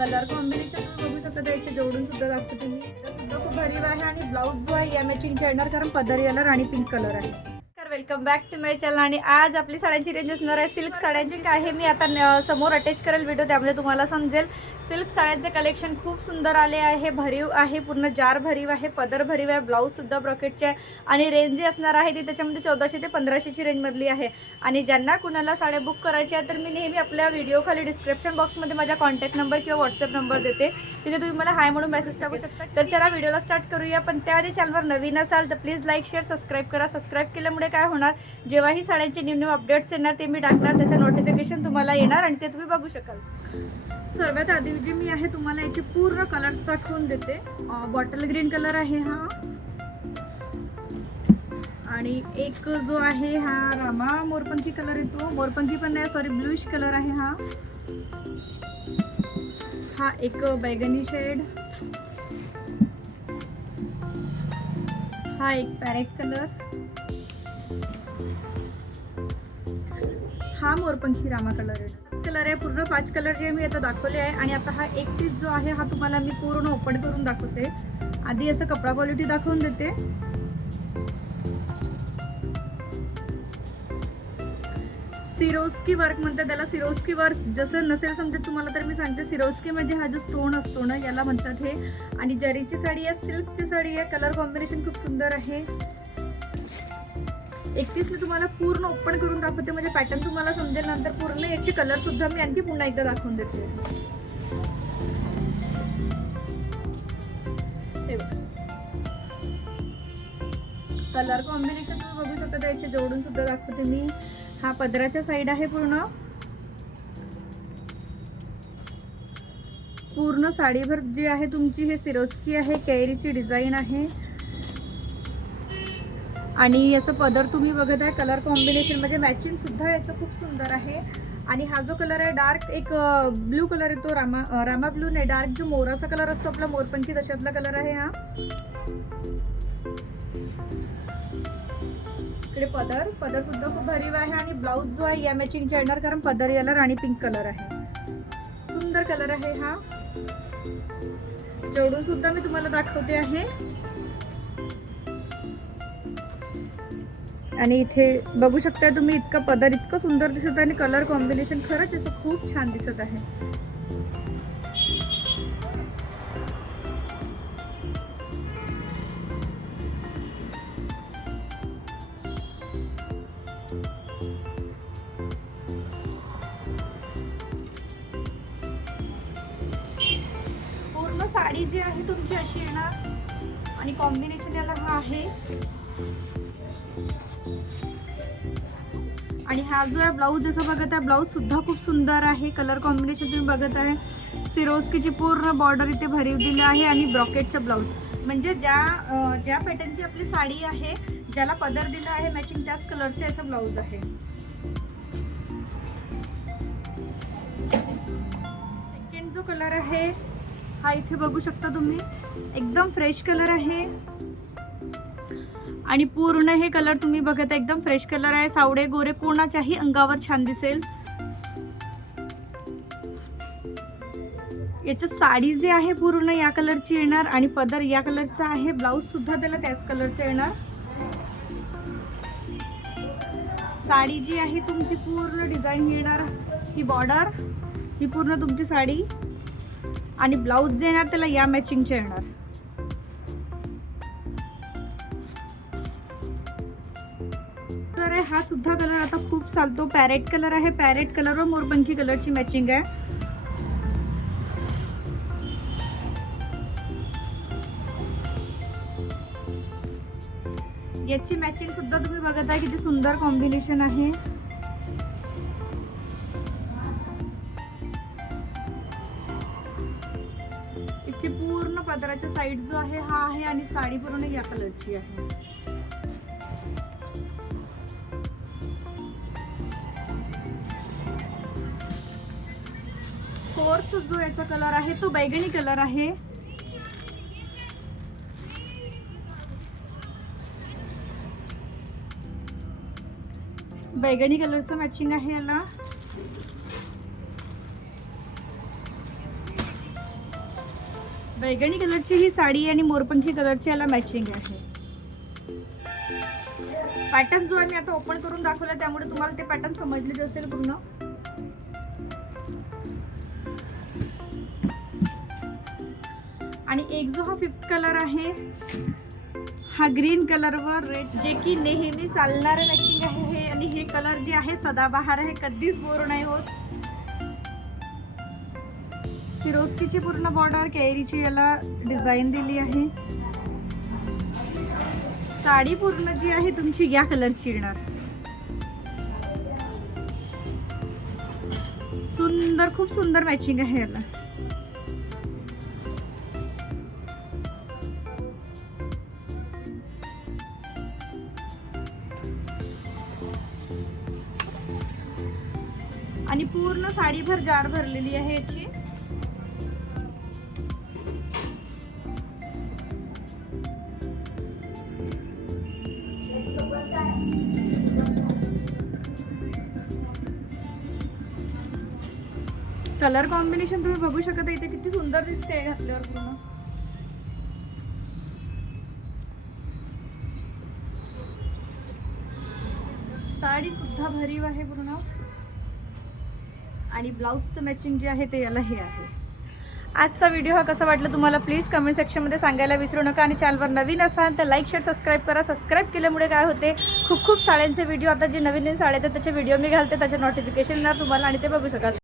Colour combination तुम्ही बघू शकता त्याचे जोडून सुद्धा दाखवते मी. तर सुद्धा खूप भरीव आहे आणि ब्लाऊज जो आहे या मॅचिंगचा येणार कारण पदर येणार आणि पिंक कलर आहे. Welcome back to my channel. आणि आज आपली साड्यांची रेंज असणार आहे. सिल्क साड्यांची काय आहे मी आता समोर अटॅच करेल व्हिडिओ त्यामध्ये तुम्हाला समजेल. सिल्क साड्यांचे कलेक्शन खूप सुंदर आले आहे. भरीव आहे पूर्ण जार भरीव आहे पदर भरीव आहे ब्लाऊजसुद्धा ब्रॉकेटचे आहे. आणि रेंज जी असणार आहे ती त्याच्यामध्ये चौदाशे ते पंधराशेची रेंजमधली आहे. आणि ज्यांना कुणाला साड्या बुक करायच्या आहेत तर मी नेहमी आपल्या व्हिडिओ खाली डिस्क्रिप्शन बॉक्समध्ये माझा कॉन्टॅक्ट नंबर किंवा व्हॉट्सअप नंबर देते. तिथे तुम्ही मला हाय म्हणून मेसेज टाकू शकता. तर चला व्हिडिओला स्टार्ट करूया. पण त्याआधी चॅनलवर नवीन असाल तर प्लीज लाईक शेअर सबस्क्राईब करा. सबस्क्राईब केल्यामुळे काय काय होणार. जेव्हाही साड्यांचे न्यू न्यू अपडेट्स येणार ते मी टाकणार. त्याच्या नोटिफिकेशन तुम्हाला येणार आणि ते तुम्ही बघू शकाल. सर्वात आधी जे मी आहे तुम्हाला याचे पूर्ण कलर्स दाखवून देते. बॉटल ग्रीन कलर आहे हा. आणि एक जो आहे हा रामा मोरपंखी कलर येतो मोरपंखी पण नाही सॉरी ब्लूश कलर आहे हा. हा एक बैगनी शेड हा एक पॅरेट कलर हा मोरपंखी रामा कलर आहे. कलर आहे पूर्ण पाच कलर जे मी आता दाखवले आहे आणि आता हा एक पीस जो आहे हा तुम्हाला मी पूर्ण ओपन करून दाखवते. आधी असं कपडा क्वालिटी दाखवून देते. सिरोस्की वर्क म्हणतात त्याला सिरोस्की वर्क जसं नसेल समजत तुम्हाला तर मी सांगते सिरोस्की म्हणजे हा जो स्टोन असतो ना याला म्हणतात हे. आणि जरीची साडी आहे सिल्कची साडी आहे कलर कॉम्बिनेशन खूप सुंदर आहे. एकतीस मी तुम्हाला पूर्ण ओपन करून दाखवते म्हणजे पॅटर्न तुम्हाला समजेल नंतर पूर्ण याचे कलर सुद्धा मी आणखी पुन्हा एकदा दाखवून देते. कलर कॉम्बिनेशन तुम्ही बघू शकता त्याचे जोडून सुद्धा दाखवते मी. हा पदराच्या साईड आहे पूर्ण. पूर्ण साडीभर जी आहे तुमची हे सिरोस्की आहे कैरीची डिझाईन आहे. आणि असं पदर तुम्ही बघत आहे कलर कॉम्बिनेशन म्हणजे मॅचिंग सुद्धा याचं खूप सुंदर आहे. आणि हा जो कलर आहे डार्क एक ब्लू कलर येतो रामा रामा ब्लू नाही डार्क जो मोराचा कलर असतो आपला मोरपंखी तशातला कलर आहे हा. इकडे पदर पदर सुद्धा खूप भरीव आहे आणि ब्लाऊज जो आहे या मॅचिंगचा येणार कारण पदर याला राणी पिंक कलर आहे. सुंदर कलर आहे हा. जेवढून सुद्धा मी तुम्हाला दाखवते आहे आणि इथे बघू शकता तुम्ही इतका पदर इतकं सुंदर दिसत आहे आणि कलर कॉम्बिनेशन खरंच असं खूप छान दिसत आहे. पूर्ण साडी जी आहे तुमची अशी येणार आणि कॉम्बिनेशन याला हा आहे. आणि हा जो आहे ब्लाऊज जसं बघत आहे ब्लाऊज सुद्धा खूप सुंदर आहे. कलर कॉम्बिनेशन तुम्ही बघत आहे. सिरोस्कीची पूर्ण बॉर्डर इथे भरीव दिली आहे आणि ब्रॉकेटचं ब्लाऊज म्हणजे ज्या ज्या पॅटर्नची आपली साडी आहे ज्याला पदर दिला आहे मॅचिंग त्याच कलरचे असं ब्लाऊज आहे. सेकंड जो कलर आहे हा इथे बघू शकता तुम्ही. एकदम फ्रेश कलर आहे. आणि पूर्ण हे कलर तुम्ही बघत आहे एकदम फ्रेश कलर आहे. सावडे गोरे कोणाच्याही अंगावर छान दिसेल. याच्यात साडी जी आहे पूर्ण या कलरची येणार आणि पदर या कलरचा आहे. ब्लाऊज सुद्धा त्याला त्याच कलरचं येणार. साडी जी आहे तुमची पूर्ण डिझाईन येणार. ही बॉर्डर ही पूर्ण तुमची साडी. आणि ब्लाऊज जे येणार त्याला या मॅचिंगचे येणार. हा सुद्धा कलर आता खूप चालतो. पॅरेट कलर आहे. पॅरेट कलर व मोरपंखी कलरची मॅचिंग आहे. याची मॅचिंग सुद्धा तुम्ही बघत आहे. किती सुंदर कॉम्बिनेशन आहे. इथे पूर्ण पदराचा साईड जो आहे हा आहे आणि साडी पूर्ण या कलरची आहे. फोर्थ जो याचा कलर आहे तो बैगणी कलर आहे. बैगणी कलरचं मॅचिंग आहे याला. बैगणी कलरची ही साडी आणि मोरपंखी कलरची याला मॅचिंग आहे. पॅटर्न जो आम्ही आता ओपन करून दाखवला त्यामुळे तुम्हाला ते पॅटर्न समजलेच असेल पूर्ण. आणि एक जो हा फिफ्थ कलर आहे हा ग्रीन कलरवर रेड जे की नेहमी चालणारे मॅचिंग आहे हे आणि हे कलर जे आहे सदाबहार आहे कधीच बोर नाही होत. फिरोस्कीची पूर्ण बॉर्डर कैरीची याला डिझाईन दिली आहे. साडी पूर्ण जी आहे तुमची या कलरची येणार. सुंदर खूप सुंदर मॅचिंग आहे याला. आणि पूर्ण साडीभर जार भरलेली आहे याची. कलर कॉम्बिनेशन तुम्ही बघू शकत इथे किती सुंदर दिसते घातल्यावर पूर्ण. साडी सुद्धा भरीव आहे पूर्ण. आणि ब्लाऊजचं मॅचिंग जे आहे ते याला हे आहे. आजचा व्हिडिओ हा कसा वाटला तुम्हाला? प्लीज कमेंट सेक्शनमध्ये सांगायला विसरू नका आणि चॅनलवर नवीन असाल तर लाईक शेअर सबस्क्राईब करा. सबस्क्राईब केल्यामुळे काय होते? खूप खूप साड्यांचे व्हिडिओ आता जे नवीन नवीन साड्या आहेत त्याचे व्हिडिओ मी घालते. त्याचे नोटिफिकेशन येणार तुम्हाला आणि ते बघू शकाल.